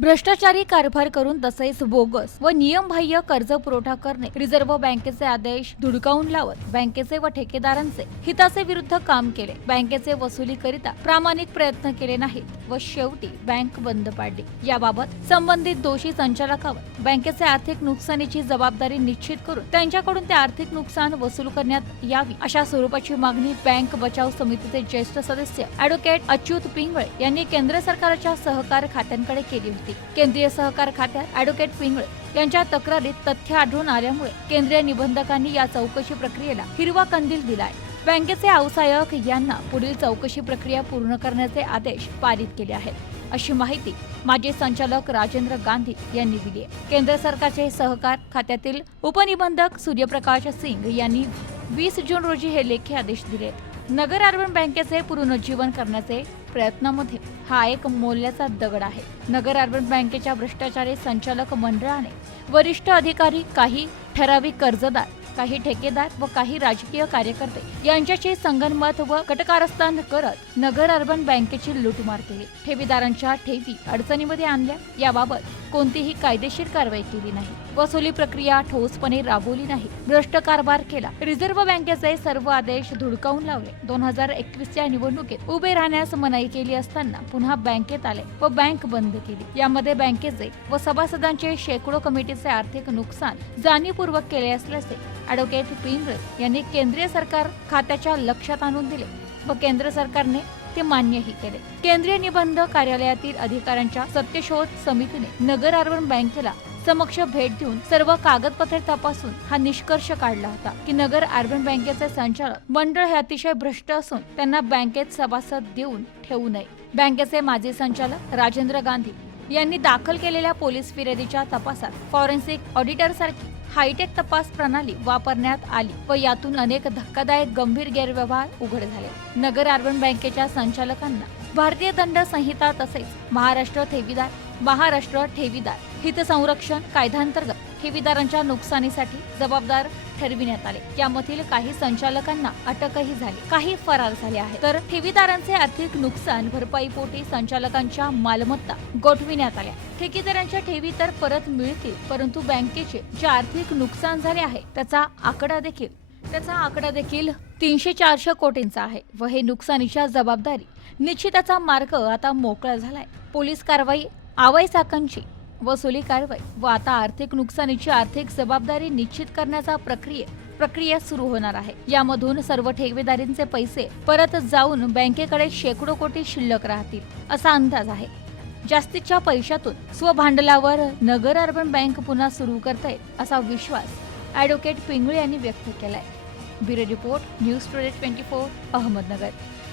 भ्रष्टाचारी कारभार करून तसेच बोगस व नियमबाह्य कर्ज पुरवठा करणे. रिझर्व्ह बँकेचे आदेश धुडकावून लावत बँकेचे व ठेकेदारांचे हिताचे विरुद्ध काम केले. बँकेचे वसुलीकरिता प्रामाणिक प्रयत्न केले नाहीत व शेवटी बँक बंद पाडली. याबाबत संबंधित दोषी संचालकावर बँकेचे आर्थिक नुकसानीची जबाबदारी निश्चित करून त्यांच्याकडून ते आर्थिक नुकसान वसूल करण्यात यावी अशा स्वरूपाची मागणी बँक बचाव समितीचे ज्येष्ठ सदस्य अॅडव्होकेट अच्युत पिंगळे यांनी केंद्र सरकारच्या सहकार खात्यांकडे केली होती. केंद्रीय सहकार खात्यात अॅडव्होकेट पिंगळे यांच्या तक्रारीत तथ्य आढळून आल्यामुळे केंद्रीय निबंधकांनी या चौकशी प्रक्रियेला हिरवा कंदील दिलाय. बँकेचे अवसायक यांना पुढील चौकशी प्रक्रिया पूर्ण करण्याचे आदेश पारित केले आहेत. अशी माहिती माजी संचालक राजेंद्र गांधी यांनी दिली आहे. केंद्र सरकारचे सहकार खात्यातील उपनिबंधक सूर्यप्रकाश सिंग यांनी वीस जून रोजी हे लेखी आदेश दिले नगर अर्बन बँकेचे पुनरुज्जीवन करण्याचे प्रयत्नामध्ये हा एक मोल्याचा दगड आहे. नगर अर्बन बँकेच्या भ्रष्टाचारी संचालक मंडळाने वरिष्ठ अधिकारी काही ठराविक कर्जदार काही ठेकेदार व काही राजकीय कार्यकर्ते यांच्याशी संगनमत व कटकारस्थान करत नगर अर्बन बँकेची लूटमार केली ठेवीदारांच्या ठेवी अडचणीमध्ये आणल्या. याबाबत कोणतीही कायदेशीर कारवाई केली नाही वसुली प्रक्रिया ठोसपणे राबवली नाही. भ्रष्ट कारभार केला. रिझर्व्ह बँकेचे सर्व आदेश धुडकावून लावले. दोन हजार एकवीसच्या निवडणुकीत उभे राहण्यास मनाई केली असताना पुन्हा बँकेत आले व बँक बंद केली. यामध्ये बँकेचे व सभासदांचे शेकडो कमिटीचे आर्थिक नुकसान जाणीवपूर्वक केले असल्याचे अॅडव्होकेट पिंगळे यांनी केंद्रीय सरकार खात्याच्या लक्षात आणून दिले व केंद्र सरकारने ते मान्यही केले. केंद्रीय निबंध कार्यालयातील अधिकाऱ्यांच्या सत्यशोध समितीने नगर अर्बन बँकेला समक्ष भेट देऊन सर्व कागदपत्रे तपासून हा निष्कर्ष काढला होता की नगर अर्बन बँकेचे संचालक मंडळ हे अतिशय भ्रष्ट असून त्यांना बँकेत सभासद देऊन ठेवू नये. बँकेचे माजी संचालक राजेंद्र गांधी यांनी दाखल केलेल्या पोलीस फिर्यादीच्या तपासात फॉरेन्सिक ऑडिटरसारखी हायटेक तपास प्रणाली वापरण्यात आली व यातून अनेक धक्कादायक गंभीर गैरव्यवहार उघड झाले. नगर अर्बन बँकेच्या संचालकांना भारतीय दंड संहिता तसेच महाराष्ट्र ठेवीदार महाराष्ट्र ठेवीदार हितसंरक्षण कायद्यांतर्गत ठेवीदारांच्या नुकसानीसाठी जबाबदार ठरविण्यात आले. यामधील काही संचालकांना अटकही झाली. काही फरार झाले आहेत. तर ठेवीदारांचे आर्थिक नुकसान भरपाईपोटी संचालकांच्या मालमत्ता गोठविण्यात आल्या. ठेकेदारांच्या ठेवी तर परत मिळतील परंतु बँकेचे जे आर्थिक नुकसान झाले आहे त्याचा आकडा देखील त्याचा आकडा देखील तीनशे चारशे कोटींचा आहे व हे नुकसानीच्या जबाबदारी निश्चिताचा मार्ग आता मोकळा झालाय. पोलीस कारवाई आवाईसाकांची वसुली कारवाई व आता आर्थिक नुकसानीची आर्थिक जबाबदारी निश्चित करण्याचा प्रक्रिये प्रक्रिया सुरू होणार आहे. यामधून सर्व ठेकेदारींचे पैसे परत जाऊन बँकेकडे शेकडो कोटी शिल्लक राहतील असा अंदाज आहे. जास्तीच्या पैशातून स्वभांडलावर नगर अर्बन बँक पुन्हा सुरू करता येईल असा विश्वास ॲडव्होकेट पिंगळे यांनी व्यक्त केलाय. Bureau report news today twenty four Ahmednagar.